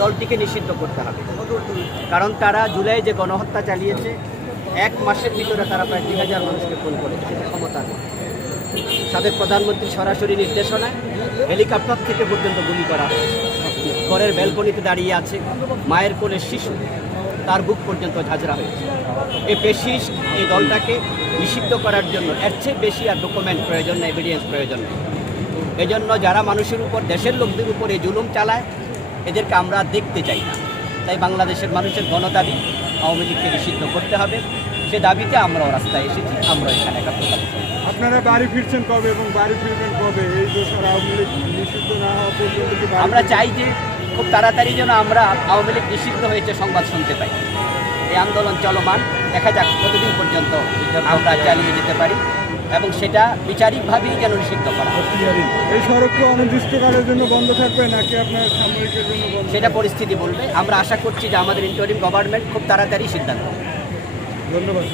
দলটিকে নিষিদ্ধ করতে হবে, কারণ তারা জুলাই যে গণহত্যা চালিয়েছে, 1 মাসের ভিতরে তারা প্রায় 2000 মানুষকে খুন করেছে। সেটা ক্ষমতার মধ্যে সাবেক প্রধানমন্ত্রী সরাসরি নির্দেশনায় হেলিকপ্টার থেকে পর্যন্ত গুলি করা হয়েছে। ঘরের ব্যালকনিতে দাঁড়িয়ে আছে মায়ের কোলের শিশু, তার বুক পর্যন্ত ঝাঁঝরা হয়েছে। এই ফ্যাসিস্ট এই দলটাকে নিষিদ্ধ করার জন্য এর চেয়ে বেশি আর ডকুমেন্ট প্রয়োজন নেই, এভিডেন্স প্রয়োজন নেই। এই জন্য যারা মানুষের উপর, দেশের লোকদের উপর এই জুলুম চালায়, এদেরকে আমরা দেখতে চাই না। তাই বাংলাদেশের মানুষের গণদাবি আওয়ামী লীগকে নিষিদ্ধ করতে হবে। সে দাবিতে আমরাও রাস্তায় এসেছি, আমরা এখানে একটা প্রকাশ করি। আপনারা বাড়ি ফিরছেন কবে এবং বাড়ি ফিরবেন কবে? এই দোষর আওয়ামী লীগ নিষিদ্ধ না হওয়া পর্যন্ত কি আমরা চাই যে খুব তাড়াতাড়ি যেন আমরা আওয়ামী লীগ নিষিদ্ধ হয়েছে সংবাদ শুনতে পাই। এই আন্দোলন চলমান, দেখা যাক কতদিন পর্যন্ত আমরা চালিয়ে যেতে পারি এবং সেটা বিচারিকভাবেই যেন নিষিদ্ধ করা হয়। এই সড়ককে অনির্দিষ্টকালের জন্য বন্ধ থাকবে নাকি আপনার সাময়িকের জন্য বন্ধ? সেটা পরিস্থিতি বলবে। আমরা আশা করছি যে আমাদের ইন্টারিম গভর্নমেন্ট খুব তাড়াতাড়ি সিদ্ধান্ত নেবে। ধন্যবাদ।